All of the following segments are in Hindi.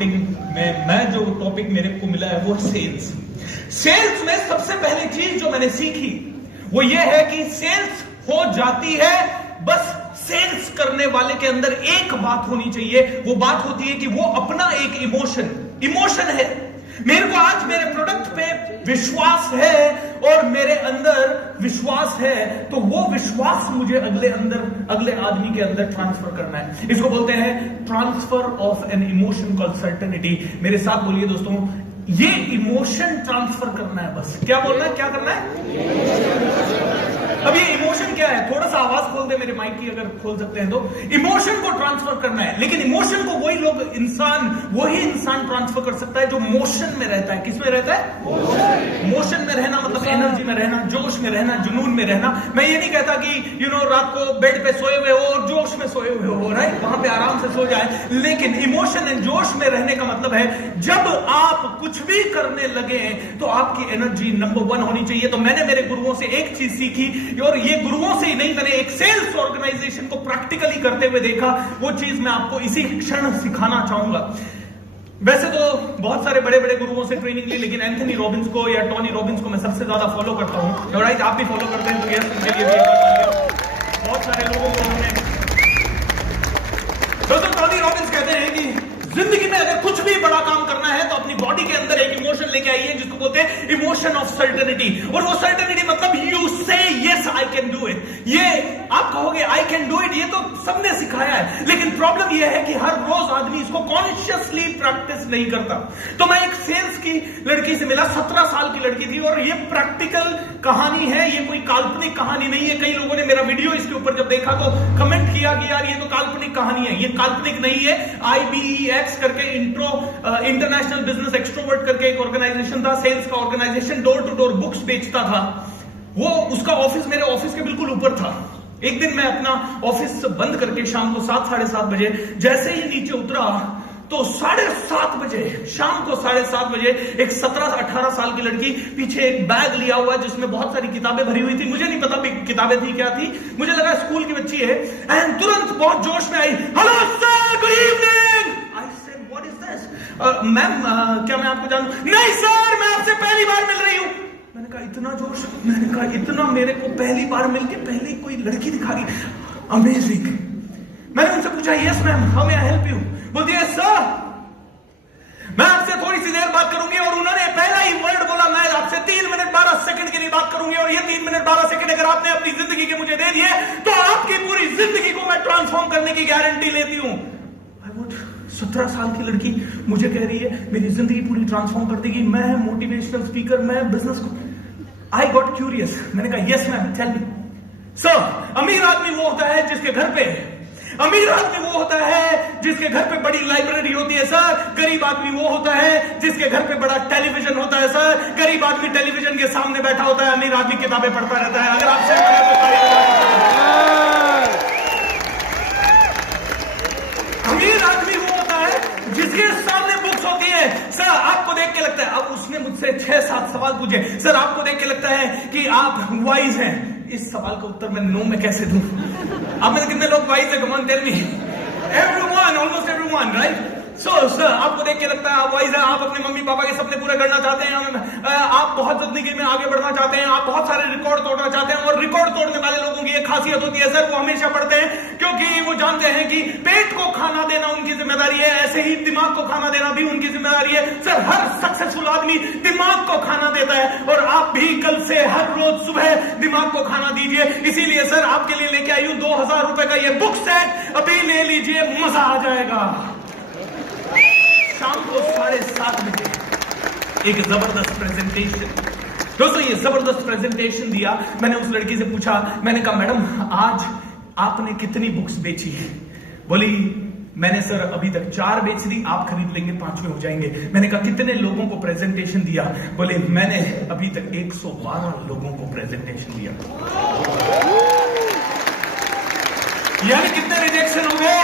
मार्केटिंग में मैं जो टॉपिक मेरे को मिला है वो सेल्स। सेल्स में सबसे पहली चीज जो मैंने सीखी वो ये है कि सेल्स हो जाती है, बस सेल्स करने वाले के अंदर एक बात होनी चाहिए, वो बात होती है कि वो अपना एक इमोशन है। मेरे को आज मेरे प्रोडक्ट पे विश्वास है और मेरे अंदर विश्वास है, तो वो विश्वास मुझे अगले आदमी के अंदर ट्रांसफर करना है। इसको बोलते हैं transfer of an emotion called certainty. मेरे साथ बोलिए दोस्तों, ये इमोशन ट्रांसफर करना है। बस क्या बोलना है, क्या करना है? अब ये इमोशन क्या है? थोड़ा सा आवाज खोल दे मेरे माइक की, अगर खोल सकते हैं तो। इमोशन को ट्रांसफर करना है, लेकिन इमोशन को वही इंसान ट्रांसफर कर सकता है जो मोशन में रहता है। किस में रहता है? मोशन में रहना मतलब एनर्जी में रहना, जोश में रहना, जुनून में रहना। मैं ये नहीं कहता कि रात को बेड पे सोए हुए हो और जोश में सोए हुए हो, राइट? वहां पे आराम से सो जाए, लेकिन इमोशन एंड जोश में रहने का मतलब है जब आप कुछ भी करने लगे तो आपकी एनर्जी नंबर 1 होनी चाहिए। तो मैंने मेरे गुरुओं से एक चीज सीखी, और ये गुरुओं से ही नहीं, मैंने एक सेल्स ऑर्गेनाइजेशन को प्रैक्टिकली करते हुए देखा। वो चीज मैं आपको इसी क्षण सिखाना चाहूंगा। वैसे तो बहुत सारे बड़े बड़े गुरुओं से ट्रेनिंग ली, लेकिन एंथनी रॉबिन्स को या टोनी रॉबिन्स को मैं सबसे ज्यादा फॉलो करता हूं। राइट, आप भी फॉलो करते हैं तो यस, उनके लिए भी बहुत सारे लोगों को उन्होंने। दोस्तों, टोनी रॉबिन्स कहते हैं कि जिंदगी में अगर कुछ भी बड़ा काम करना है तो अपनी बॉडी के अंदर एक इमोशन लेके आइए, जिसको बोलते हैं इमोशन ऑफ सर्टेनिटी। और वो सर्टेनिटी मतलब यू से yes I can do it. ये आप कहोगे आई कैन डू इट, ये तो सबने सिखाया है, लेकिन प्रॉब्लम ये है कि हर रोज आदमी इसको कॉन्शियसली प्रैक्टिस नहीं करता। तो मैं एक सेल्स की लड़की से मिला, 17 साल की लड़की थी, और ये प्रैक्टिकल कहानी है, ये कोई काल्पनिक कहानी नहीं है। कई लोगों ने मेरा वीडियो इसके ऊपर जब देखा तो कमेंट किया कि यार ये तो काल्पनिक कहानी है। ये काल्पनिक नहीं है। IBEX करके इंटरनेशनल बिजनेस एक्सट्रोवर्ट करके एक ऑर्गेनाइजेशन था, सेल्स का organisation, door to door books बेचता था। वो उसका ऑफिस मेरे ऑफिस के बिल्कुल ऊपर था। एक दिन मैं अपना ऑफिस बंद करके शाम को 7, साढ़े 7 बजे जैसे ही नीचे उतरा तो 7:30 बजे, शाम को 7:30 बजे एक 17-18 साल की लड़की पीछे एक बैग लिया हुआ जिसमें बहुत सारी किताबें भरी हुई थी। मुझे नहीं पता किताबें थी क्या थी, मुझे लगा स्कूल की बच्ची है। एंड तुरंत बहुत जोश में आई, hello sir, good evening. I said what is this? Ma'am, क्या मैं आपको जानूं? नहीं सर, मैं आपसे पहली बार मिल रही हूं। मैंने कहा इतना जोश, मैंने कहा इतना, मेरे को पहली बार मिलके पहली कोई लड़की दिखाई, अमेजिंग। मैंने उनसे पूछा yes ma'am, how may I help you? बोलती है सर मैं आपसे थोड़ी सी देर बात करूंगी, और उन्होंने पहला ही वर्ड बोला, मैं आपसे 3 मिनट 12 सेकंड के लिए बात करूंगी, और ये 3 मिनट 12 सेकंड अगर आपने अपनी जिंदगी के मुझे दे दिए तो आपकी पूरी जिंदगी को मैं ट्रांसफॉर्म करने की गारंटी लेती हूं। 17 साल की लड़की मुझे कह रही है मेरी जिंदगी पूरी ट्रांसफॉर्म कर देगी, मैं मोटिवेशनल स्पीकर, मैं बिजनेस को। आई गॉट क्यूरियस, मैंने कहा yes ma'am, tell me. Sir, अमीर आदमी वो होता है जिसके घर पे, अमीर आदमी वो होता है जिसके घर पे बड़ी लाइब्रेरी होती है सर। गरीब आदमी वो होता है जिसके घर पे बड़ा टेलीविजन होता है सर। गरीब आदमी टेलीविजन के सामने बैठा होता है, अमीर आदमी किताबें पढ़ता रहता है। अगर आप अमीर आदमी वो होता है जिसके सामने बुक्स होती है सर। आपको देख के लगता है, अब उसने मुझसे 6-7 सवाल पूछे, सर आपको देख के लगता है कि आप वाइज हैं। इस सवाल का उत्तर मैं नो में कैसे दूं? आप में कितने लोग वाइज है? Come on tell me. Everyone, almost everyone, right? So sir आपको देख के लगता है आप वाइज है, आप अपने मम्मी पापा के सपने पूरे करना चाहते हैं, आप बहुत जिंदगी में आगे बढ़ना चाहते हैं, आप बहुत सारे रिकॉर्ड तोड़ना चाहते हैं। और रिकॉर्ड तोड़ने वाले लोगों की एक खासियत होती है सर, वो हमेशा पढ़ते हैं क्योंकि वो जानते हैं कि पेट को खाना देना उनकी जिम्मेदारी है, ऐसे ही दिमाग को खाना देना भी उनकी जिम्मेदारी है। सर हर सक्सेसफुल आदमी दिमाग को खाना देता है, और आप भी कल से हर रोज सुबह दिमाग को खाना दीजिए। इसीलिए सर आपके लिए लेके आई हूं 2000 रुपए का ये बुक सेट, अभी ले लीजिए, मजा आ जाएगा। शाम को 7:30 बजे एक जबरदस्त प्रेजेंटेशन। दोस्तों ये जबरदस्त प्रेजेंटेशन दिया। मैंने उस लड़की से पूछा, मैंने कहा मैडम आज आपने कितनी बुक्स बेची है? बोली मैंने सर अभी तक 4 बेच दी, आप खरीद लेंगे 5वें हो जाएंगे। मैंने कहा कितने लोगों को प्रेजेंटेशन दिया? बोले मैंने अभी तक 112 लोगों को प्रेजेंटेशन दिया। यानी कितने रिजेक्शन हो गए?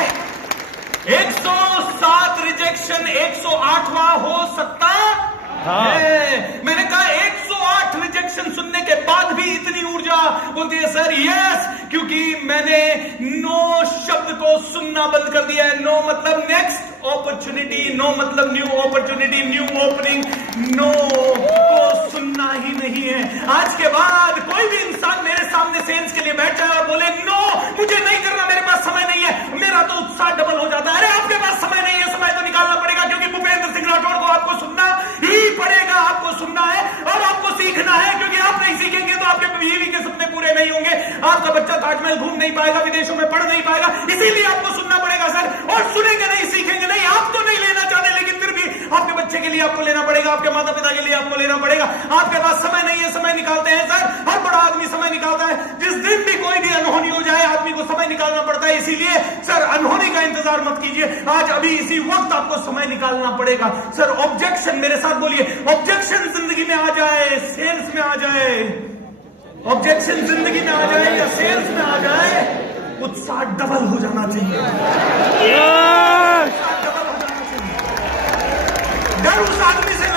107 रिजेक्शन 108वां हो सकता है। मैंने कहा 108 रिजेक्शन ऑब्जेक्शन सुनने के बाद भी इतनी ऊर्जा? बोलती है सर यस, क्योंकि मैंने नो शब्द को सुनना बंद कर दिया है। नो मतलब नेक्स्ट अपॉर्चुनिटी, नो मतलब new opportunity, new opening, no को सुनना ही नहीं है। आज के बाद कोई भी इंसान मेरे सामने सेल्स के लिए बैठ जाए और बोले नो मुझे नहीं करना, मेरे पास समय नहीं है, मेरा तो उत्साह डबल हो जाता है। अरे आपके पास समय नहीं है, समय तो निकालना पड़ेगा, क्योंकि भूपेंद्र सिंह राठौड़ को आपको सुनना ही पड़ेगा। आपको सुनना है और आपको सीखना है, क्योंकि आप नहीं सीखेंगे तो आपके बीवी के सपने पूरे नहीं होंगे, आपका बच्चा ताजमहल घूम नहीं पाएगा, विदेशों में पढ़ नहीं पाएगा। इसीलिए आपको सुनना पड़ेगा सर। और सुनेंगे नहीं, सीखेंगे नहीं। आप तो नहीं लेना चाहते, लेकिन फिर भी आपके बच्चे के लिए आपको लेना पड़ेगा, आपके माता पिता के लिए आपको लेना पड़ेगा। आपके पास समय नहीं है, समय निकालते हैं सर। हर बड़ा आदमी समय निकालता है। जिस दिन भी कोई भी अनहोनी हो जाए, आदमी को समय निकालना पड़ता है। इसीलिए सर अनहोनी का इंतजार मत कीजिए, आज अभी इसी वक्त आपको समय निकालना पड़ेगा। सर ऑब्जेक्शन, मेरे साथ बोलिए, ऑब्जेक्शन जिंदगी में आ जाए, सेल्स में आ जाए। ऑब्जेक्शन जिंदगी में आ जाए या सेल्स में आ जाए, उत्साह डबल हो जाना चाहिए। डबल हो जाना चाहिए। डर उस आदमी से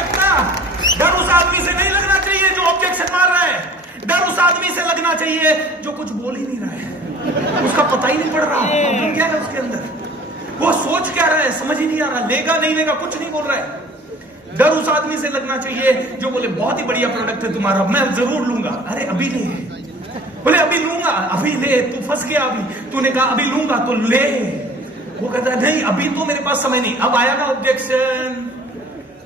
डर उस आदमी से नहीं लगना चाहिए जो ऑब्जेक्शन मार रहा है। डर उस आदमी से लगना चाहिए जो कुछ बोल ही नहीं रहा है, उसका पता ही नहीं पड़ रहा प्रॉब्लम क्या है उसके अंदर, वो सोच क्या रहा है समझ ही नहीं आ रहा, लेगा नहीं लेगा कुछ नहीं बोल रहा है। डर उस आदमी से लगना चाहिए जो बोले बहुत ही बढ़िया प्रोडक्ट है तुम्हारा, मैं जरूर लूंगा। अरे अभी ले, बोले अभी लूंगा, अभी ले, तू फंस गया, अभी तूने कहा अभी लूंगा तो ले। वो कहता है नहीं अभी तो मेरे पास समय नहीं। अब आया ना ऑब्जेक्शन,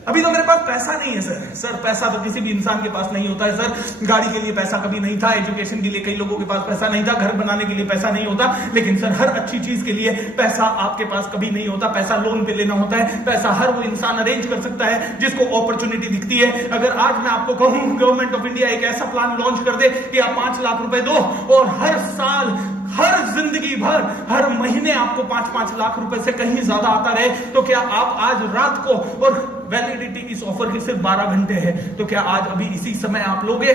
अभी तो मेरे पास पैसा नहीं है सर। सर पैसा तो किसी भी इंसान के पास नहीं होता है सर। गाड़ी के लिए पैसा कभी नहीं था, एजुकेशन के लिए कई लोगों के पास पैसा नहीं था, घर बनाने के लिए पैसा नहीं होता, लेकिन सर हर अच्छी चीज के लिए पैसा आपके पास कभी नहीं होता। पैसा लोन पे लेना होता है। पैसा हर वो इंसान अरेंज कर सकता है जिसको अपॉर्चुनिटी दिखती है। अगर आज मैं आपको कहूं गवर्नमेंट ऑफ इंडिया एक ऐसा प्लान लॉन्च कर दे कि आप 5 लाख रुपए दो और हर साल, हर जिंदगी भर, हर महीने आपको 5-5 लाख रुपए से कहीं ज्यादा आता रहे, तो क्या आप आज रात को, और वैलिडिटी इस ऑफर की सिर्फ 12 घंटे है, तो क्या आज अभी इसी समय आप लोगे?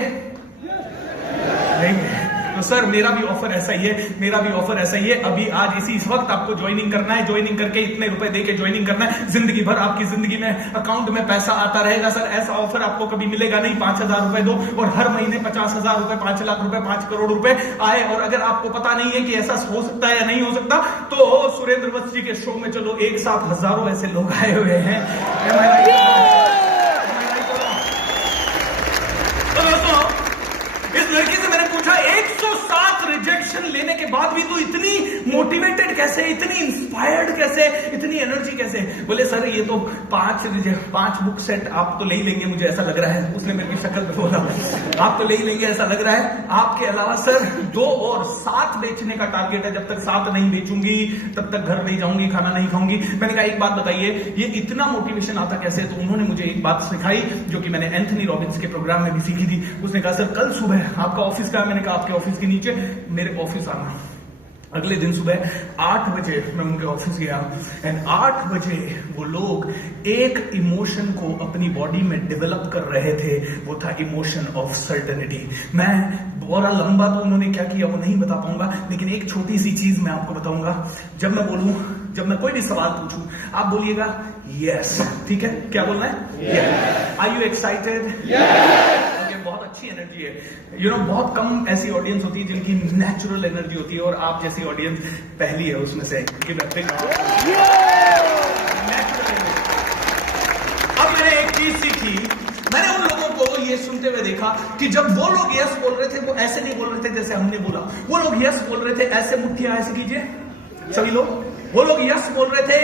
नहीं। तो सर मेरा भी ऑफर ऐसा ही है, मेरा भी ऑफर ऐसा ही है। अभी आज इस वक्त आपको ज्वाइनिंग करना है, ज्वाइनिंग करके इतने रुपए देके ज्वाइनिंग करना है। जिंदगी भर आपकी जिंदगी में अकाउंट में पैसा आता रहेगा सर। ऐसा ऑफर आपको कभी मिलेगा नहीं। 5,000 रुपए दो और हर महीने 50,000 रुपए, 5 लाख रुपए, 5 करोड़ रुपए आए। और अगर आपको पता नहीं है कि ऐसा हो सकता है या नहीं हो सकता, तो सुरेंद्र वत्स जी के शो में चलो, एक साथ हजारों ऐसे लोग आए हुए हैं। इस लड़की से मैंने पूछा 107 रिजेक्शन लेने के बाद भी तू इतनी मोटिवेटेड कैसे, इतनी इंस्पायर्ड कैसे, इतनी एनर्जी कैसे? बोले सर ये तो 5 बुक सेट आप तो ले ही लेंगे, मुझे ऐसा लग रहा है। उसने मेरी शक्ल पे बोला आप तो ले ही लेंगे ऐसा लग रहा है। आपके अलावा सर 2 और 7 बेचने का टारगेट है। जब तक 7 नहीं बेचूंगी तब तक घर नहीं जाऊंगी, खाना नहीं खाऊंगी। मैंने कहा एक बात बताइए, ये इतना मोटिवेशन आता कैसे? तो उन्होंने मुझे एक बात सिखाई जो कि मैंने एंथनी रॉबिन्स के प्रोग्राम में भी सीखी थी। उसने कहा सर कल सुबह आपका ऑफिस का, मैंने कहा आपके ऑफिस के नीचे मेरे ऑफिस आना। अगले दिन सुबह 8 बजे मैं उनके ऑफिस गया एंड 8 बजे वो लोग एक इमोशन को अपनी बॉडी में डेवलप कर रहे थे। वो था इमोशन ऑफ सर्टेनिटी। मैं बड़ा लंबा तो उन्होंने क्या किया वो नहीं बता पाऊंगा, लेकिन एक छोटी सी चीज मैं आपको बताऊंगा। जब मैं बोलूं, जब मैं कोई भी सवाल पूछूं, आप बोलिएगा यस, ठीक है? क्या बोलना है? Yes. Are you excited? Yes. बहुत अच्छी एनर्जी है। यू नो बहुत कम ऐसी ऑडियंस होती है जिनकी नेचुरल एनर्जी होती है, और आप जैसी ऑडियंस पहली है उसमें से। अब मैंने एक चीज सीखी, मैंने उन लोगों को ये सुनते हुए देखा कि जब वो लोग यस बोल रहे थे वो ऐसे नहीं बोल रहे थे जैसे हमने बोला। वो लोग यस बोल रहे थे ऐसे, मुट्ठियां ऐसे कीजिए सभी लोग। वो लोग यस बोल रहे थे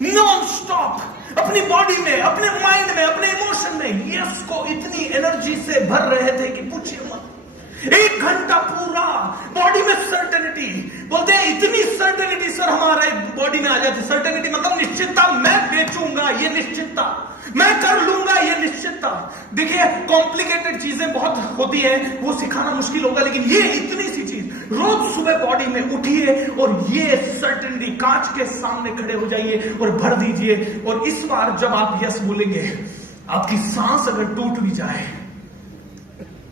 नॉन स्टॉप अपनी बॉडी में, अपने माइंड में, अपने इमोशन में यस को इतनी एनर्जी से भर रहे थे कि पूछिए मत। 1 घंटा पूरा बॉडी में सर्टेनिटी। बोलते हैं इतनी सर्टेनिटी सर हमारे बॉडी में आ जाती। सर्टेनिटी मतलब निश्चितता, मैं बेचूंगा ये निश्चितता, मैं कर लूंगा ये निश्चितता। देखिए कॉम्प्लिकेटेड चीजें बहुत होती है, वो सिखाना मुश्किल होगा, लेकिन ये इतनी सी चीज, रोज सुबह बॉडी में उठिए और ये सर्टेनिटी कांच के सामने खड़े हो जाइए और भर दीजिए। और इस बार जब आप यस बोलेंगे, आपकी सांस अगर टूट भी जाए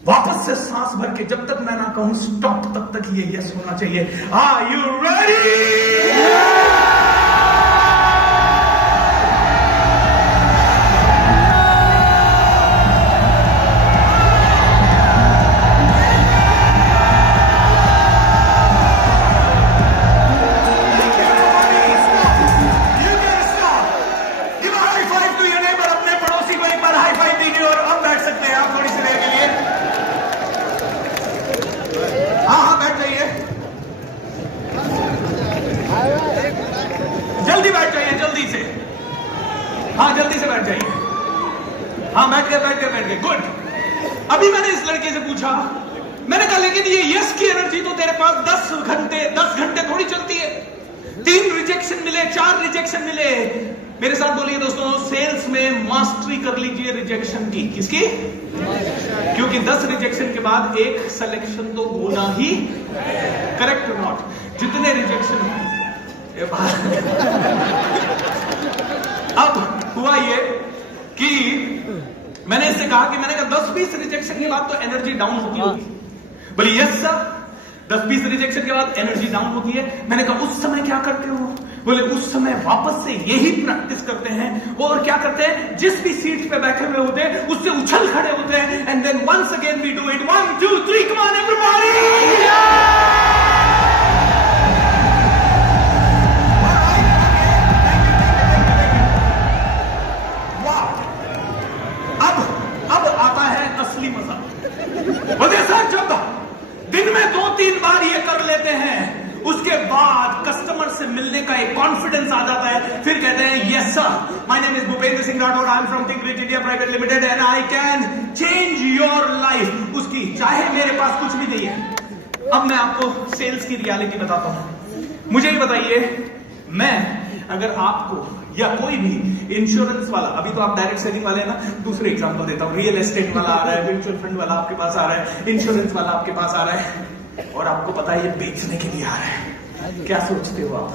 वापस से सांस भर के, जब तक मैं ना कहूं स्टॉप तब तक ये यस होना चाहिए। Are you ready? जल्दी बैठ जाइए, जल्दी से। हाँ, जल्दी से बैठ जाइए। हाँ, बैठ गए। गुड। अभी मैंने इस लड़के से पूछा, मैंने कहा लेकिन ये यस की एनर्जी तो तेरे पास 10 घंटे थोड़ी चलती है। 3 रिजेक्शन मिले, 4 रिजेक्शन मिले। मेरे साथ बोलिए दोस्तों, सेल्स में मास्टरी कर लीजिए रिजेक्शन की। किसकी? क्योंकि 10 रिजेक्शन के बाद एक सिलेक्शन तो होना ही, करेक्ट और नॉट? जितने रिजेक्शन अब हुआ ये कि मैंने इससे कहा कि मैंने कहा 10-20 रिजेक्शन के बाद तो एनर्जी डाउन होती होगी। बोले यस सर, 10-20 रिजेक्शन के बाद एनर्जी डाउन होती है। मैंने कहा उस समय क्या करते हो? बोले उस समय वापस से यही प्रैक्टिस करते हैं। और क्या करते हैं? जिस भी सीट पे बैठे हुए होते हैं उससे उछल खड़े होते हैं। And then once again we do it, 1 2 3, come on everybody. दिन में 2-3 बार ये कर लेते हैं, उसके बाद कस्टमर से मिलने का एक कॉन्फिडेंस आ जाता है। फिर कहते हैं yes sir, my name is Bhupendra Singh Rathore, I am from think rich India private limited and I can change your life. उसकी चाहे मेरे पास कुछ भी नहीं है। अब मैं आपको सेल्स की रियलिटी बताता हूं। मुझे ये बताइए, मैं अगर आपको या कोई भी इंश्योरेंस वाला, अभी तो आप डायरेक्ट सेलिंग वाले हैं ना, दूसरे एग्जांपल देता हूं। रियल एस्टेट वाला आ रहा है, म्यूचुअल फंड वाला आपके पास आ रहा है, इंश्योरेंस वाला आपके पास आ रहा है, और आपको पता है ये बेचने के लिए आ रहा है। क्या सोचते हो आप?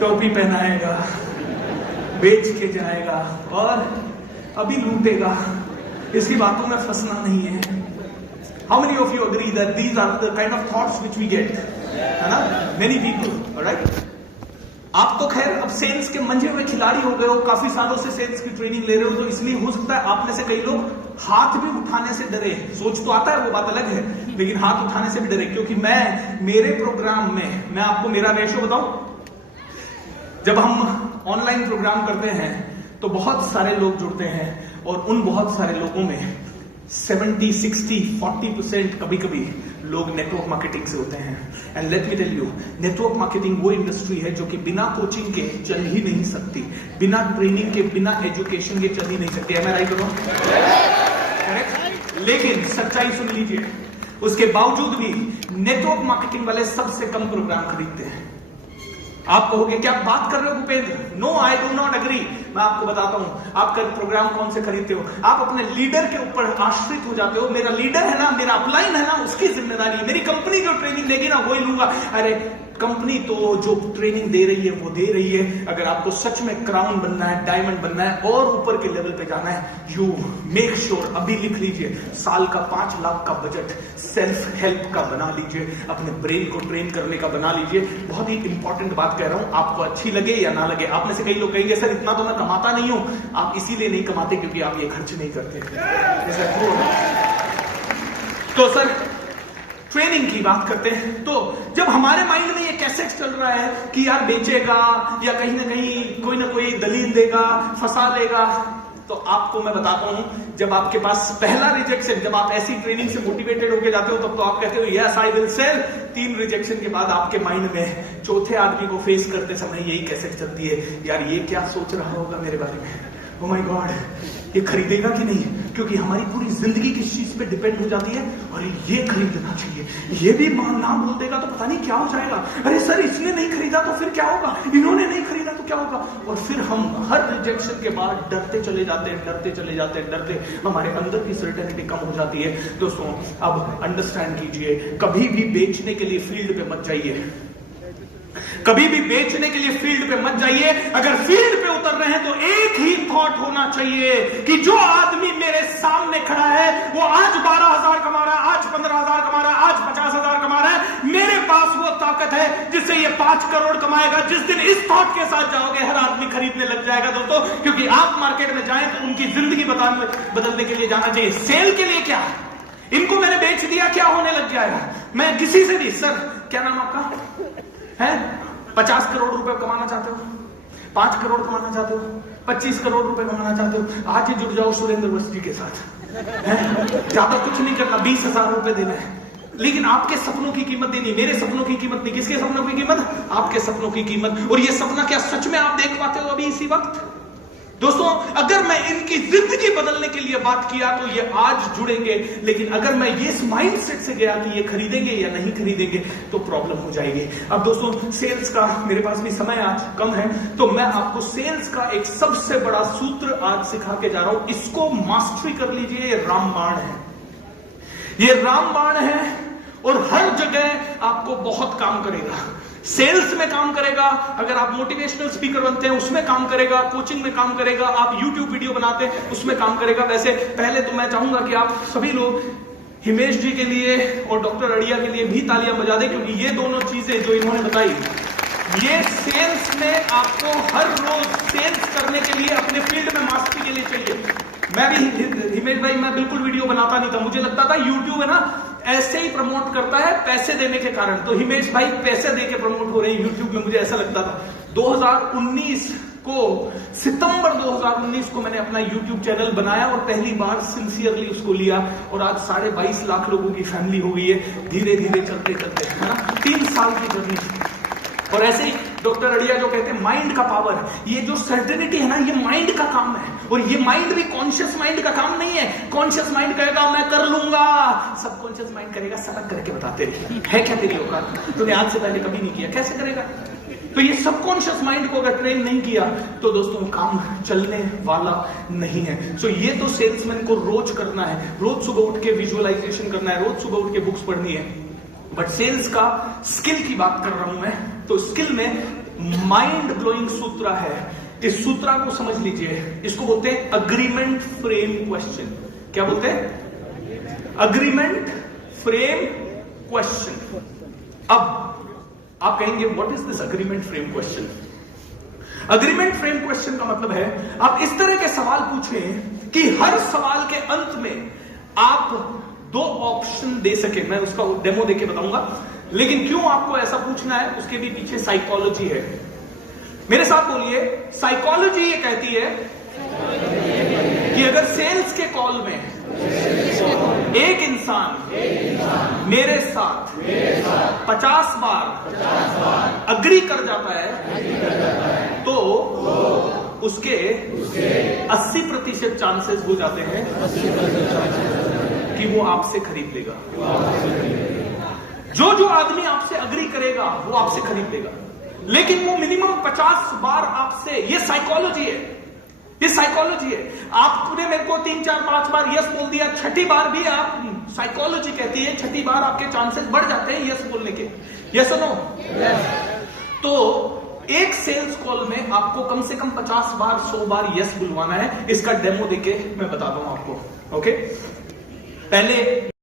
टोपी पहनाएगा, बेच के जाएगा और अभी लूटेगा। इसकी बातों में फंसना नहीं है। How many of you agree that these are the kind of thoughts which we get? है ना? Many people, alright? आप तो खैर अब सेल्स के मंझे हुए खिलाड़ी हो गए हो, काफी सालों से सेल्स की ट्रेनिंग ले रहे हो, तो इसलिए हो सकता है आप में से कई लोग हाथ भी उठाने से डरे। सोच तो आता है, वो बात अलग है, लेकिन हाथ उठाने से भी डरे। क्योंकि मेरे प्रोग्राम में, मैं आपको मेरा रेशो बताऊं, जब हम ऑनलाइन प्रोग्राम करते हैं तो बहुत सारे लोग जुड़ते हैं, और उन बहुत सारे लोगों में 70, 60, 40% कभी कभी लोग नेटवर्क मार्केटिंग से होते हैं। And let me tell you, network marketing वो इंडस्ट्री है जो कि बिना कोचिंग के चल ही नहीं सकती, बिना ट्रेनिंग के, बिना एजुकेशन के चल ही नहीं सकती। एम आई राइट? करेक्ट? लेकिन सच्चाई सुन लीजिए, उसके बावजूद भी नेटवर्क मार्केटिंग वाले सबसे कम प्रोग्राम खरीदते हैं। आप कहोगे क्या बात कर रहे हो Bhupendra? No, I do not agree. मैं आपको बताता हूं, आपका प्रोग्राम कौन से खरीदते हो? आप अपने लीडर के ऊपर आश्रित हो जाते हो। मेरा लीडर है ना, मेरा अपलाइन है ना, उसकी जिम्मेदारी है। मेरी कंपनी जो ट्रेनिंग देगी ना वही लूंगा। अरे कंपनी तो जो ट्रेनिंग दे रही है वो दे रही है। अगर आपको सच में क्राउन बनना है, डायमंड बनना है और ऊपर के लेवल पे जाना है, यू मेक श्योर, अभी लिख लीजिए, साल का 5 लाख का बजट सेल्फ हेल्प का बना लीजिए, अपने ब्रेन को ट्रेन करने का बना लीजिए। बहुत ही इंपॉर्टेंट बात कह रहा हूं, आपको अच्छी लगे या ना लगे। आप में से कई लोग कहेंगे सर इतना तो मैं कमाता नहीं हूं। आप इसीलिए नहीं कमाते क्योंकि आप ये खर्च नहीं करते। तो सर ट्रेनिंग की बात करते हैं, तो जब हमारे माइंड में ये कैसे चल रहा है कि यार बेचेगा या कहीं ना कहीं कोई ना कोई दलील देगा, फंसा लेगा, तो आपको मैं बताता हूं, जब आपके पास पहला रिजेक्शन, जब आप ऐसी ट्रेनिंग से मोटिवेटेड होकर जाते हो तब तो आप कहते हो yes I will sell. 3 rejection के बाद आपके माइंड में चौथे आदमी को फेस करते समय यही कैसे चलती है, यार ये क्या सोच रहा होगा मेरे बारे में, ओ माय गॉड ये खरीदेगा कि नहीं, क्योंकि हमारी पूरी जिंदगी किस चीज पे डिपेंड हो जाती है। और ये खरीदना चाहिए, ये भी ना बोल देगा तो पता नहीं क्या हो जाएगा। अरे सर इसने नहीं खरीदा तो फिर क्या होगा, इन्होंने नहीं खरीदा तो क्या होगा। और फिर हम हर रिजेक्शन के बाद डरते चले जाते हैं, डरते चले जाते हैं, डरते हमारे अंदर की सर्टेनिटी कम हो जाती है। दोस्तों अब अंडरस्टैंड कीजिए, कभी भी बेचने के लिए फील्ड पे मत जाइए। कभी भी बेचने के लिए फील्ड पे मत जाइए। अगर फील्ड पे उतर रहे हैं तो एक ही थॉट होना चाहिए कि जो आदमी मेरे सामने खड़ा है वो आज 12,000 कमा रहा है, आज 15,000 कमा रहा है, आज 50,000 कमा रहा है, मेरे पास वो ताकत है जिससे ये 5 करोड़ कमाएगा। जिस दिन इस थॉट के साथ जाओगे हर आदमी खरीदने लग जाएगा दोस्तों, क्योंकि आप मार्केट में जाएं तो उनकी जिंदगी बदलने के लिए जाना चाहिए। सेल के लिए क्या, इनको मैंने बेच दिया, क्या होने लग जाएगा। मैं किसी से भी, सर क्या नाम आपका है, 50 करोड़ रुपए कमाना चाहते हो, 5 करोड़ कमाना चाहते हो, 25 करोड़ रुपए कमाना चाहते हो, आज ही जुड़ जाओ सुरेंद्र वस्ती के साथ, ज्यादा कुछ नहीं करना, 20,000 रुपए देना है, लेकिन आपके सपनों की कीमत देनी, मेरे सपनों की कीमत नहीं। किसके सपनों की कीमत? आपके सपनों की कीमत। और ये सपना क्या सच में आप देख पाते हो अभी इसी वक्त? दोस्तों, अगर मैं इनकी जिंदगी बदलने के लिए बात किया तो ये आज जुड़ेंगे, लेकिन अगर मैं ये इस माइंडसेट से गया कि ये खरीदेंगे या नहीं खरीदेंगे तो प्रॉब्लम हो जाएगी। अब दोस्तों, सेल्स का, मेरे पास भी समय आज कम है, तो मैं आपको सेल्स का एक सबसे बड़ा सूत्र आज सिखा के जा रहा हूं। इसको मास्टरी कर लीजिए। ये रामबाण है, ये रामबाण है और हर जगह आपको बहुत काम करेगा। सेल्स में काम करेगा, अगर आप मोटिवेशनल स्पीकर बनते हैं उसमें काम करेगा, कोचिंग में काम करेगा, आप यूट्यूब वीडियो बनाते हैं उसमें काम करेगा। वैसे पहले तो मैं चाहूंगा कि आप सभी लोग हिमेश जी के लिए और डॉक्टर अड़िया के लिए भी तालियां बजा दें, क्योंकि ये दोनों चीजें जो इन्होंने बताई, ये सेल्स में आपको हर रोज सेल्स करने के लिए अपने फील्ड में मास्टरी के लिए चाहिए। मैं भी, हिमेश भाई, मैं बिल्कुल वीडियो बनाता नहीं था, मुझे लगता था यूट्यूब है ना ऐसे ही प्रमोट करता है पैसे देने के कारण, तो हिमेश भाई पैसे देके प्रमोट हो रहे हैं यूट्यूब में, मुझे ऐसा लगता था। 2019 को, सितंबर 2019 को मैंने अपना यूट्यूब चैनल बनाया और पहली बार सिंसियरली उसको लिया, और आज 22.5 लाख लोगों की फैमिली हो गई है, धीरे धीरे चलते चलते, है ना, 3 साल की जर्नी। और ऐसे ही डॉक्टर अड़िया जो कहते हैं माइंड का पावर, ये जो सर्टेनिटी है ना, ये माइंड का काम है, और ये माइंड भी कॉन्शियस माइंड का काम नहीं है। कॉन्शियस माइंड कहेगा मैं कर लूंगा, सबकॉन्शियस माइंड करेगा सबक करके बताते रहिए, है क्या तेरी औकात, तूने आज से पहले कभी नहीं किया, कैसे करेगा। तो ये सबकॉन्शियस माइंड को अगर ट्रेन नहीं किया तो दोस्तों काम चलने वाला नहीं है। सो ये तो सेल्समैन को रोज करना है, रोज सुबह उठ के विजुअलाइजेशन करना है, रोज सुबह उठ के बुक्स पढ़नी है। बट सेल्स का स्किल की बात कर रहा हूं मैं, तो स्किल में माइंड ब्लोइंग सूत्र है। इस सूत्र को समझ लीजिए, इसको बोलते हैं अग्रीमेंट फ्रेम क्वेश्चन। क्या बोलते हैं? Agreement frame question. अब आप कहेंगे what is this agreement frame question? Agreement frame question का मतलब है आप इस तरह के सवाल पूछें कि हर सवाल के अंत में आप 2 ऑप्शन दे सके। मैं उसका डेमो देके बताऊंगा, लेकिन क्यों आपको ऐसा पूछना है उसके भी पीछे साइकोलॉजी है। मेरे साथ बोलिए, साइकोलॉजी ये कहती है कि अगर सेल्स के कॉल में एक इंसान मेरे साथ 50 बार अग्री कर जाता है तो उसके 80% चांसेस हो जाते हैं कि वो आपसे खरीद लेगा। जो आदमी आपसे अग्री करेगा वो आपसे खरीद लेगा, लेकिन वो मिनिमम 50 बार आपसे, ये साइकोलॉजी है, ये साइकोलॉजी है। आपने मेरे को 3, 4, 5 बार यस बोल दिया, 6ठी बार भी आप, साइकोलॉजी कहती है 6ठी बार आपके चांसेस बढ़ जाते हैं यस बोलने के। यस और नो? तो एक सेल्स कॉल में आपको कम से कम 50 बार 100 बार यस बुलवाना है। इसका डेमो देके मैं बताता हूं आपको। ओके, पहले